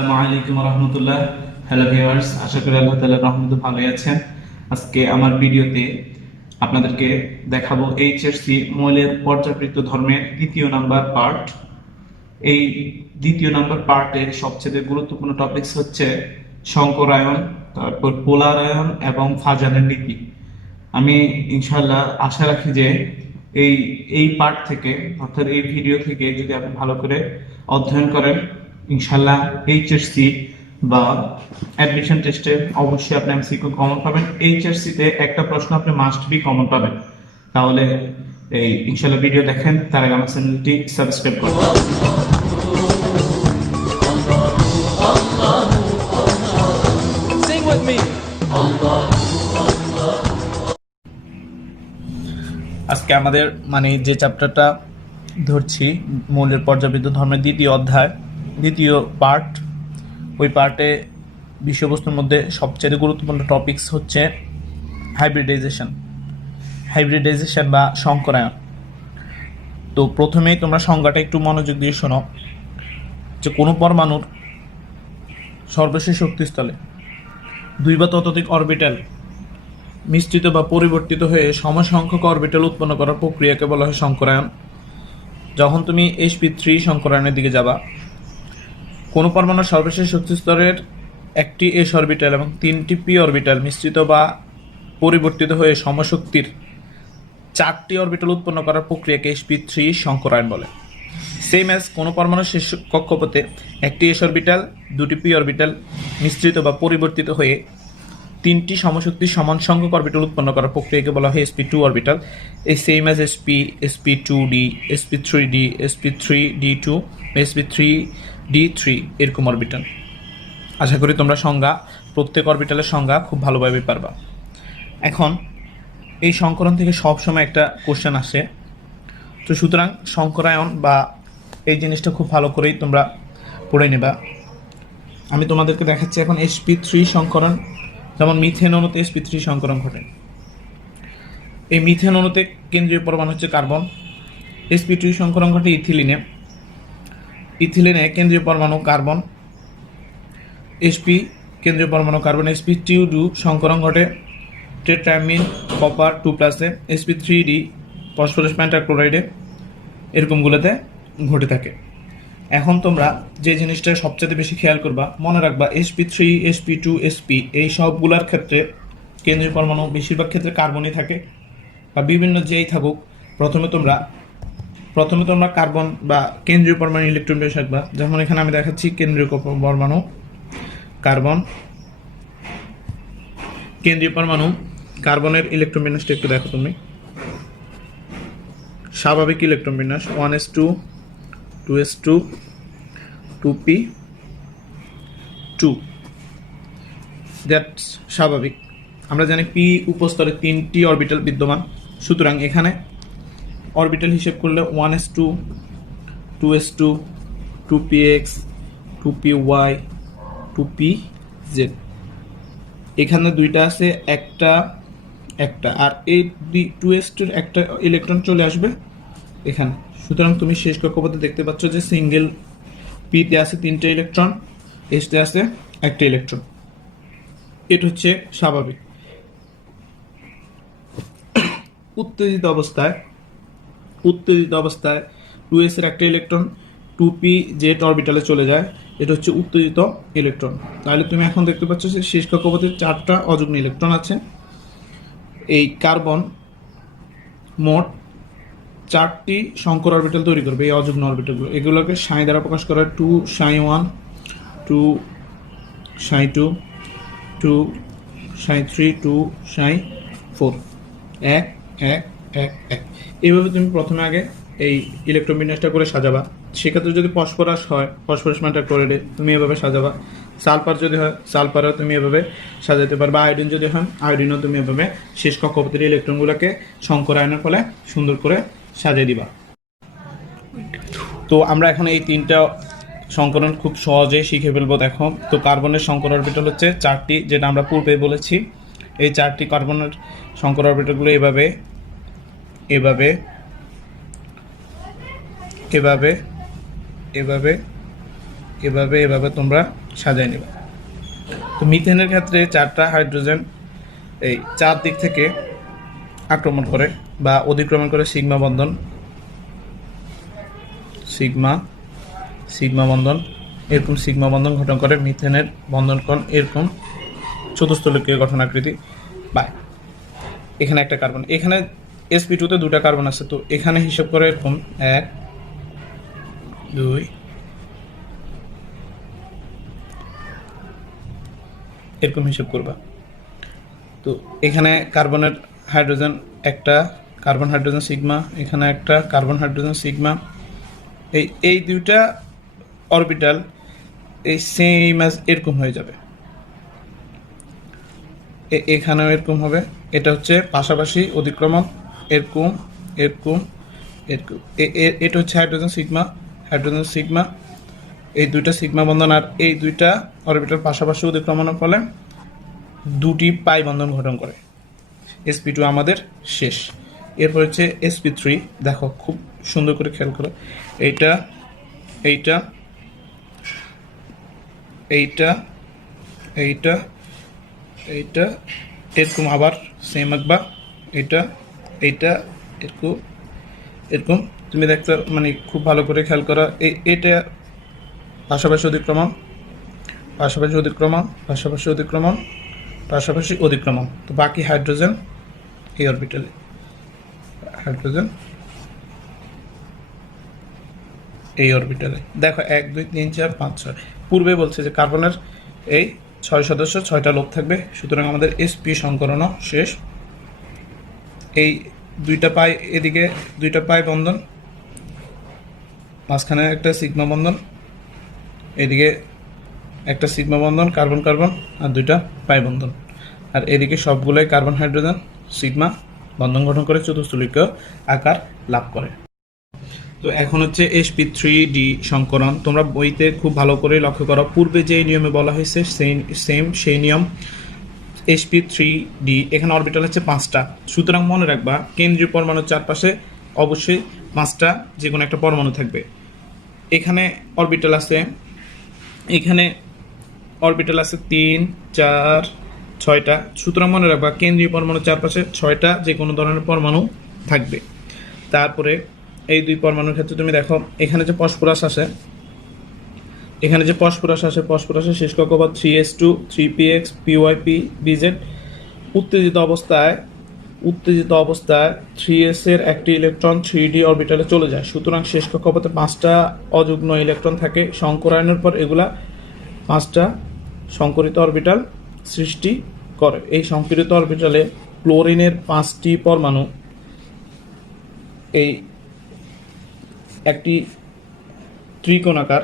আসসালামু আলাইকুম রহমতুল্লাহ। Hello viewers, আশা করি আল্লাহ তাআলার রহমতে ভালোই আছেন। আজকে আমার ভিডিওতে আপনাদেরকে দেখাবো এইচএসসি মৌলের পর্যাবৃত্ত ধর্মের দ্বিতীয় নাম্বার পার্ট। এই দ্বিতীয় নাম্বার পার্টের সবচেয়ে গুরুত্বপূর্ণ টপিকস হচ্ছে সংকরায়ন, তারপর পোলারায়ন এবং ফাজানের নীতি। আমি ইনশাআল্লাহ আশা রাখি যে এই এই পার্ট থেকে অর্থাৎ এই ভিডিও থেকে যদি আপনি ভালো করে অধ্যয়ন করেন, ইনশাআল্লাহ এইচএসসি বা অ্যাডমিশন টেস্টে অবশ্যই আপনি এমসিকিউ কমন পাবেন। এইচএসসি তে একটা প্রশ্ন আপনি মাস্ট বি কমন পাবেন। তাহলে এই ইনশাআল্লাহ ভিডিও দেখেন, তার আগে আমার চ্যানেলটি সাবস্ক্রাইব করুন। Sing with me. আজকে আমাদের যে চ্যাপ্টারটা ধরছি, মৌলের পর্যাবৃত্ত ধর্মের দ্বিতীয় অধ্যায়, দ্বিতীয় পার্ট। ওই পার্টে বিষয়বস্তুর মধ্যে সবচেয়ে গুরুত্বপূর্ণ টপিকস হচ্ছে হাইব্রিডাইজেশন বা সংকরায়ন। তো প্রথমেই তোমরা সংজ্ঞাটা একটু মনোযোগ দিয়ে শোনো, যে কোনো পরমাণুর সর্বশেষ শক্তিস্থলে দুই বা ততোধিক অরবিটাল মিশ্রিত বা পরিবর্তিত হয়ে সমসংখ্যক অরবিটাল উৎপন্ন করার প্রক্রিয়াকে বলা হয় সংকরায়ন। যখন তুমি sp3 সংকরায়নের দিকে যাবা, কোনো পরমাণুর সর্বশেষ শক্তিস্তরের একটি s অরবিটাল এবং তিনটি p অরবিটাল মিশ্রিত বা পরিবর্তিত হয়ে সমশক্তির 4টি অরবিটাল উৎপন্ন করার প্রক্রিয়াকে sp3 সংকরায়ন বলে। সেম অ্যাজ কোনো পরমাণুর শেষ কক্ষপথে একটি s অরবিটাল, দুটি p অরবিটাল মিশ্রিত বা পরিবর্তিত হয়ে তিনটি সমশক্তির সমান সংখ্যক অরবিটাল উৎপন্ন করার প্রক্রিয়াকে বলা হয় sp2 অরবিটাল। এই same as sp, sp2d, sp3d, sp3d2, sp3d3 এরকম অরবিটাল। আশা করি তোমরা প্রত্যেক অরবিটালের সংজ্ঞা খুব ভালোভাবে পারবা। এখন এই সংকরণ থেকে সবসময় একটা কোশ্চেন আসে, তো সুতরাং সংকরায়ন বা এই জিনিসটা খুব ভালো করেই তোমরা পড়ে নেবা। আমি তোমাদেরকে দেখাচ্ছি এখন sp3 সংকরণ। যেমন মিথেন অণুতে sp3 সংকরণ ঘটে। এই মিথেন অণুতে কেন্দ্রীয় পরমাণু হচ্ছে কার্বন। sp2 সংকরণ ঘটে ইথিলিনে কেন্দ্রীয় পরমাণু কার্বন। sp কেন্দ্রীয় পরমাণু কার্বন। sp2 সংকরণ ঘটে টেট্রামিন কপার 2+এ। sp3d ফসফরাস পেন্টাক্লোরাইডে, এরকমগুলোতে ঘটে থাকে। এখন তোমরা যে জিনিসটা সবচেয়ে বেশি খেয়াল করবা, মনে রাখবা sp3, sp2, sp এই সবগুলোর ক্ষেত্রে কেন্দ্রীয় পরমাণু বেশিরভাগ ক্ষেত্রে কার্বনই থাকে, বা বিভিন্ন যেই থাকুক। প্রথমে তোমরা কার্বন বা কেন্দ্রীয় পরমাণু ইলেকট্রন বেশ রাখবা। যেমন এখানে আমি দেখাচ্ছি কেন্দ্রীয় পরমাণু কার্বন, কেন্দ্রীয় পরমাণু কার্বনের ইলেকট্রন বিন্যাসটা একটু দেখো তুমি। স্বাভাবিক ইলেকট্রন বিন্যাস 1s2, 2s2, 2p2, দ্যাটস স্বাভাবিক। আমরা জানি p উপস্তরে 3টি অরবিটাল বিদ্যমান, সুতরাং এখানে অরবিটাল হিসেব করলে 1s2, 2s2, 2px, 2py, 2pz। এখানে দুইটা আছে, একটা আর এই 2s2 এর একটা ইলেকট্রন চলে আসবে এখানে। সুতরাং তুমি শেষ কক্ষপথে দেখতে পাচ্ছ যে সিঙ্গেল পিতে আছে 3টে ইলেকট্রন, এসতে আছে একটা ইলেকট্রন। এটা হচ্ছে স্বাভাবিক। উত্তেজিত অবস্থায় 2s এর একটা ইলেকট্রন 2pz অরবিটালে চলে যায়। এটা হচ্ছে উত্তেজিত ইলেকট্রন। তাহলে তুমি এখন দেখতে পাচ্ছ যে শেষ কক্ষপথে 4টা অযুগ্ম ইলেকট্রন আছে। এই কার্বন মোট 4টি সংকর অরবিটাল তৈরি করবে, এই অযুগ্ম অরবিটালগুলো। এগুলোকে সাই দ্বারা প্রকাশ করা হয় 2 ψ1, 2 ψ2, 2 ψ3, 2 ψ4, 1 1 1 1। এইভাবে তুমি প্রথমে আগে এই ইলেকট্রন বিন্যাসটা করে সাজাবা। সেক্ষেত্রে যদি ফসফরাস হয়, ফসফরাস পেন্টাক্লোরাইডে তুমি এভাবে সাজাবা। সালফার যদি হয়, সালফারও তুমি এভাবে সাজাতে পারবা। আয়োডিন যদি হয়, আয়োডিনও তুমি এভাবে শেষ কক্ষপথের ইলেকট্রনগুলোকে সংকরায়নের ফলে সুন্দর করে সাজিয়ে দিবা। তো আমরা এখন এই 3টা সংকরণ খুব সহজেই শিখে ফেলবো। দেখো, তো কার্বনের সংকর অরবিটাল হচ্ছে 4টি, যেটা আমরা পূর্বে বলেছি। এই 4টি কার্বনের সংকর অরবিটালগুলো এভাবে এভাবে এভাবে এভাবে এভাবে এভাবে তোমরা সাজায় নেবে। তো মিথেনের ক্ষেত্রে 4টা হাইড্রোজেন এই 4 দিক থেকে আক্রমণ করে বা অতিক্রমণ করে সিগমা বন্ধন, সিগমা সিগমা বন্ধন, এরকম সিগমা বন্ধন গঠন করে মিথেনের বন্ধনকোণ এরকম চতুস্তলকীয় গঠনাকৃতি পায়। এখানে একটা কার্বন, এখানে sp2-তে 2টা কার্বন আছে, তো এখানে হিসাব করে এরকম 1 2 এরকম হিসাব করবা। তো এখানে কার্বনের হাইড্রোজেন একটা, কার্বন হাইড্রোজেন সিগমা, এখানে একটা কার্বন হাইড্রোজেন সিগমা, এই দুইটা অরবিটাল এই সেম অ্যাজ এরকম হয়ে যাবে, এখানেও এরকম হবে। এটা হচ্ছে পাশাপাশি অতিক্রমণ, এরকম এরকম এরকম, এটা হচ্ছে হাইড্রোজেন সিগমা, হাইড্রোজেন সিগমা, এই দুইটা সিগমা বন্ধন আর এই দুইটা অরবিটাল পাশাপাশি অতিক্রমণের ফলে দুটি পাই বন্ধন গঠন করে। sp2 আমাদের শেষ। এরপর হচ্ছে sp3, দেখো খুব সুন্দর করে খেয়াল করো, এইটা এইটা এইটা এইটা এইটা এরকম আবার সেম আঁকবা, এটা এইটা এরকম এরকম, তুমি দেখতে মানে খুব ভালো করে খেয়াল করো, এটা পাশাপাশি অতিক্রমণ, পাশাপাশি অতিক্রমণ, পাশাপাশি অতিক্রমণ, পাশাপাশি অতিক্রমণ। তো বাকি হাইড্রোজেন এই অরবিটালে, হাইড্রোজেন এই অরবিটালে। দেখো 1 2 3 4 5 6, পূর্বে বলছে যে কার্বনের এই 6 সদস্য 6টা লোক থাকবে, সুতরাং আমাদের sp সংকরণও শেষ। এই দুইটা পাই, এদিকে দুইটা পাই বন্ধন, মাঝখানে একটা সিগমা বন্ধন, এদিকে একটা সিগমা বন্ধন কার্বন কার্বন আর দুইটা পাই বন্ধন, আর এদিকে সবগুলোই কার্বন হাইড্রোজেন সিগমা বন্ধন গঠন করে চতুস্তলিকীয় আকার লাভ করে। তো এখন হচ্ছে sp3d সংকরণ। তোমরা বইতে খুব ভালো করে লক্ষ্য করো, পূর্বে যে নিয়মে বলা হয়েছে সেম সেই নিয়ম। sp3d এখানে অরবিটাল হচ্ছে 5টা, সুতরাং মনে রাখবা কেন্দ্রীয় পরমাণুর চারপাশে অবশ্যই 5টা যে কোনো একটা পরমাণু থাকবে। এখানে অরবিটাল আছে, এখানে অরবিটাল আছে 3 4 6টা, সুতরাং মনে রাখবা কেন্দ্রীয় পরমাণুর চারপাশে 6টা যে কোনো ধরনের পরমাণু থাকবে। তারপরে এই দুই পরমাণুর ক্ষেত্রে তুমি দেখো এখানে যে ফসফরাস আছে, এখানে যে ফসফরাসের শেষ কক্ষপথ 3s2 3px pyp bz, উত্তেজিত অবস্থায় 3s এর একটি ইলেকট্রন 3d অরবিটালে চলে যায়, সুতরাং শেষ কক্ষপথে 5টা অযুগ্ম ইলেকট্রন থাকে। সংকরায়নের পর এগুলা 5টা সংকরিত অরবিটাল সৃষ্টি করে। এই সংকরিত অরবিটালে ক্লোরিনের 5টি পরমাণু এই একটি ত্রিকোণাকার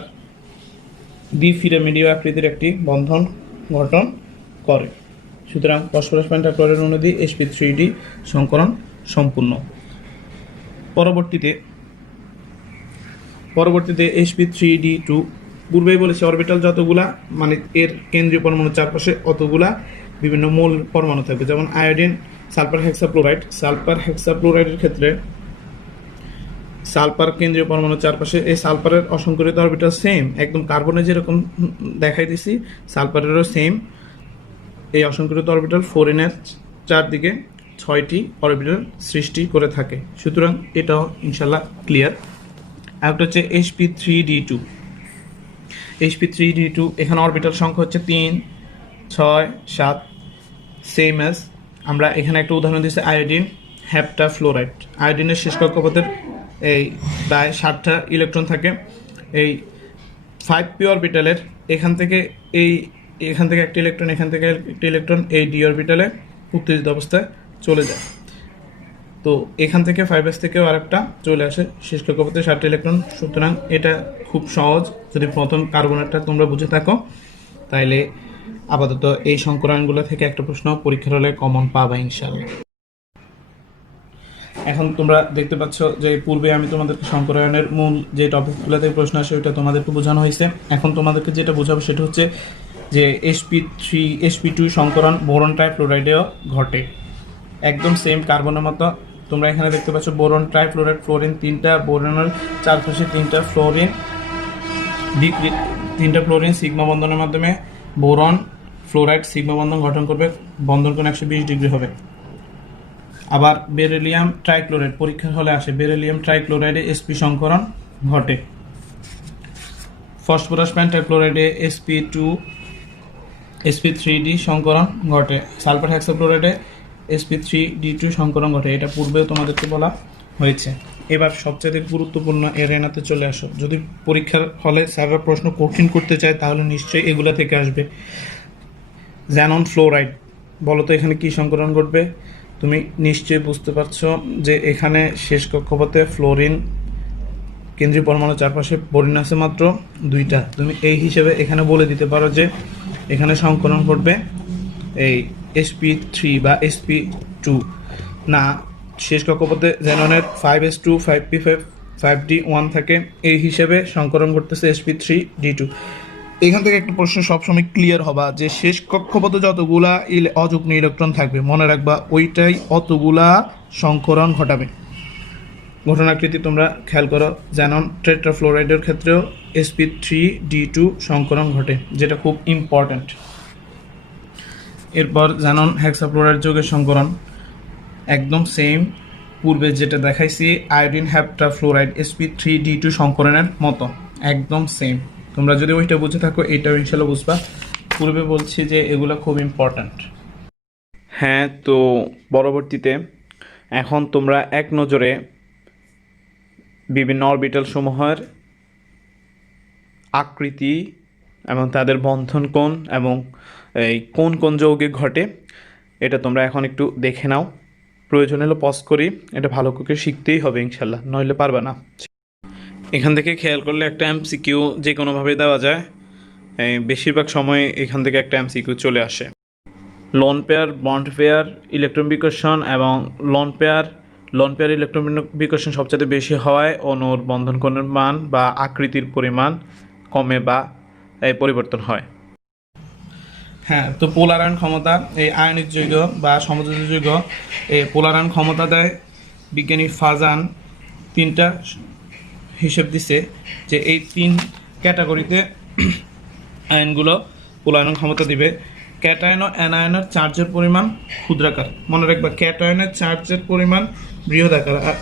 দ্বিপিরামিডীয় আকৃতির একটি বন্ধন গঠন করে। সুতরাং ফসফরাস পেন্টাক্লোরাইড অণু দিয়ে sp3d সংকরণ সম্পূর্ণ। পরবর্তীতে sp3d2, পূর্বেই বলেছে অরবিটাল যতগুলা মানে এর কেন্দ্রীয় পরমাণুর চারপাশে অতগুলা বিভিন্ন মূল পরমাণু থাকবে, যেমন আয়োডিন, সালফার হেক্সাফ্লোরাইডের ক্ষেত্রে সালফার কেন্দ্রীয় পরমাণুর চারপাশে এই সালফারের অসংকরিত অরবিটাল সেম, একদম কার্বনে যেরকম দেখাই দিছি সালফারেরও সেম এই অসংকরিত অরবিটাল 4n-এর চারদিকে 6টি অরবিটাল সৃষ্টি করে থাকে। সুতরাং এটাও ইনশাল্লাহ ক্লিয়ার। আরেকটা হচ্ছে sp3d2, এখানে অরবিটাল সংখ্যা হচ্ছে 3 6 7, সেম অ্যাজ আমরা এখানে একটা উদাহরণ দিচ্ছি আয়োডিন হেপ্টাফ্লোরাইড। আয়োডিনের শেষ কক্ষপথের এই প্রায় 60টা ইলেকট্রন থাকে। এই 5p অরবিটালের এখান থেকে একটা ইলেকট্রন, এখান থেকে একটা ইলেকট্রন এই d অরবিটালে উত্তেজিত অবস্থায় চলে যায়। তো এখান থেকে 5s থেকেও আরেকটা চলে আসে, শেষ কক্ষপথে 7টা ইলেকট্রন। সুতরাং এটা খুব সহজ, যদি প্রথম কার্বনেরটা তোমরা বুঝে থাকো তাইলে আপাতত এই সংকরায়নগুলো থেকে একটা প্রশ্ন পরীক্ষার হলে কমন পাবা ইনশাআল্লাহ। এখন তোমরা দেখতে পাচ্ছ যে পূর্বে আমি তোমাদেরকে সংকরায়নের মূল যে টপিকগুলো থেকে প্রশ্ন আসে ওইটা তোমাদেরকে বোঝানো হয়েছে। এখন তোমাদেরকে যেটা বোঝাবো সেটা হচ্ছে যে sp2 সংকরণ বোরন ট্রাইফ্লোরাইডেও ঘটে, একদম সেম কার্বনের মতো। তোমরা এখানে দেখতে পাচ্ছ বোরন ট্রাইফ্লোরাইড, ফ্লোরিন 3টা, বোরনের চারপাশে 3টা ফ্লোরিন তিনটা ক্লোরিন সিগমা বন্ধনের মাধ্যমে বোরন ফ্লোরাইড সিগমা বন্ধন গঠন করবে, বন্ধন কোণ 120 ডিগ্রি হবে। আবার বেরিলিয়াম ট্রাইক্লোরাইড পরীক্ষার হলে আসে, বেরিলিয়াম ট্রাইক্লোরাইডে sp সংকরণ ঘটে। ফসফরাস পেন্টাক্লোরাইডে sp3d সংকরণ ঘটে। সালফার হেক্সাক্লোরাইডে sp3d2 সংকরণ ঘটে। এটা পূর্বেও তোমাদেরকে বলা হয়েছে। এবার সবচেয়ে গুরুত্বপূর্ণ এরেনাতে চলে আসো। যদি পরীক্ষার হলে স্যাররা প্রশ্ন কঠিন করতে চায় তাহলে নিশ্চয়ই এগুলা থেকে আসবে। জ্যানন ফ্লোরাইড, বলো তো এখানে কি সংকরণ ঘটবে? তুমি নিশ্চয়ই বুঝতে পারছো যে এখানে শেষ কক্ষপথে ফ্লোরিন কেন্দ্রীয় পরমাণুর চারপাশে বোরিন আছে মাত্র 2টা। তুমি এই হিসেবে এখানে বলে দিতে পারো যে এখানে সংকরণ ঘটবে এই sp3 বা sp2 না, শেষ কক্ষপথে জ্যাননের 5s2 5p5 5d1 থাকে, এই হিসেবে সংকরণ ঘটতেছে sp3d2। এখান থেকে একটা প্রশ্ন সবসময় ক্লিয়ার হবা যে শেষ কক্ষপথে যতগুলা অযুগ্ম ইলেকট্রন থাকবে মনে রাখবা ওইটাই অতগুলা সংকরণ ঘটাবে। ঘটনাকৃতি তোমরা খেয়াল করো, জ্যানন টেট্রাফ্লোরাইডের ক্ষেত্রেও sp3d2 সংকরণ ঘটে, যেটা খুব ইম্পর্ট্যান্ট। এরপর জ্যানন হেক্সাফ্লোরাইড যৌগের সংকরণ একদম সেম, পূর্বে যেটা দেখাইছি আয়োডিন হেপ্টাফ্লোরাইড sp3d2 সংকরণের মতো একদম সেম। তোমরা যদি ওইটা বুঝে থাকো এইটাও ইনশাল্লাহ বুঝবা। পূর্বে বলছি যে এগুলো খুব ইম্পর্ট্যান্ট। হ্যাঁ, তো পরবর্তীতে এখন তোমরা এক নজরে বিভিন্ন অরবিটাল সমূহের আকৃতি এবং তাদের বন্ধন কোণ এবং এই কোন কোন যৌগে ঘটে এটা তোমরা এখন একটু দেখে নাও। প্রয়োজন হলে পজ করি, এটা ভালো করে শিখতেই হবে ইনশাল্লাহ, নইলে পারবে না। এখান থেকে খেয়াল করলে একটা এমসিকিউ যে কোনোভাবে দেওয়া যায়, বেশিরভাগ সময় এখান থেকে একটা এমসিকিউ চলে আসে। Lone pair, bond pair, electron বিকর্ষণ এবং লোন পেয়ার ইলেকট্রন বিকর্ষণ সবচেয়ে বেশি হওয়ায় অণুর বন্ধন কোণের মান বা আকৃতির পরিমাণ কমে বা পরিবর্তন হয়। হ্যাঁ, তো পোলারায়ন ক্ষমতা, এই আয়নিক যৌগ বা সমযোজী যৌগ এই পোলারায়ন ক্ষমতা দেয়। বিজ্ঞানী ফাজান 3টা হিসেব দিছে যে এই 3 ক্যাটাগরিতে আয়নগুলো পোলারায়ন ক্ষমতা দিবে। ক্যাটায়ন ও অ্যানায়নের চার্জের পরিমাণ ক্ষুদ্রাকার, মনে রাখবা ক্যাটায়নের চার্জের পরিমাণ বৃহদাকার, আর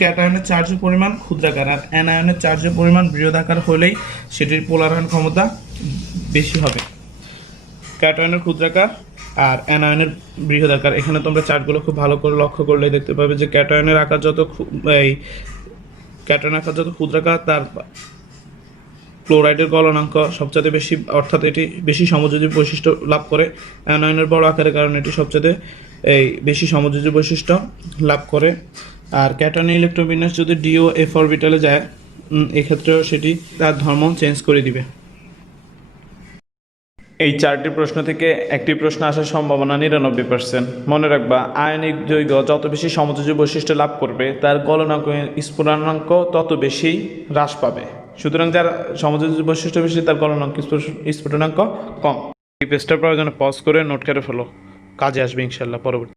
ক্যাটায়নের চার্জের পরিমাণ ক্ষুদ্রাকার, আর অ্যানায়নের চার্জের পরিমাণ বৃহদাকার হলেই সেটির পোলারায়ন ক্ষমতা বেশি হবে। ক্যাটায়নের ক্ষুদ্রাকার আর অ্যানায়নের বৃহদাকার। এখানে তোমরা চার্টগুলো খুব ভালো করে লক্ষ্য করলে দেখতে পাবে যে ক্যাটায়নের আকার যত ক্ষুদ্রাকার তার ক্লোরাইডের গলনাঙ্ক সবচেয়ে বেশি, অর্থাৎ এটি বেশি সমযোজী বৈশিষ্ট্য লাভ করে। অ্যানায়নের বড় আকারের কারণে এটি সবচেয়ে বেশি সমযোজী বৈশিষ্ট্য লাভ করে। আর ক্যাটায়নের ইলেকট্রন বিন্যাস যদি ডি ও এফ অরবিটালে যায়, এক্ষেত্রেও সেটি তার ধর্ম চেঞ্জ করে দিবে। এই 4টি প্রশ্ন থেকে একটি প্রশ্ন আসার সম্ভাবনা 99%। মনে রাখবা আয়নিক যৌগ যত বেশি সমযোজী বৈশিষ্ট্য লাভ করবে তার গলনাঙ্ক স্ফুটনাঙ্ক তত বেশি হ্রাস পাবে। সুতরাং যার সমযোজী বৈশিষ্ট্য বেশি তার গলনাঙ্ক স্ফুটনাঙ্ক কম। এই পেজটার প্রয়োজনে পজ করে নোট করে ফেলো, কাজে আসবে ইনশাল্লাহ পরবর্তী।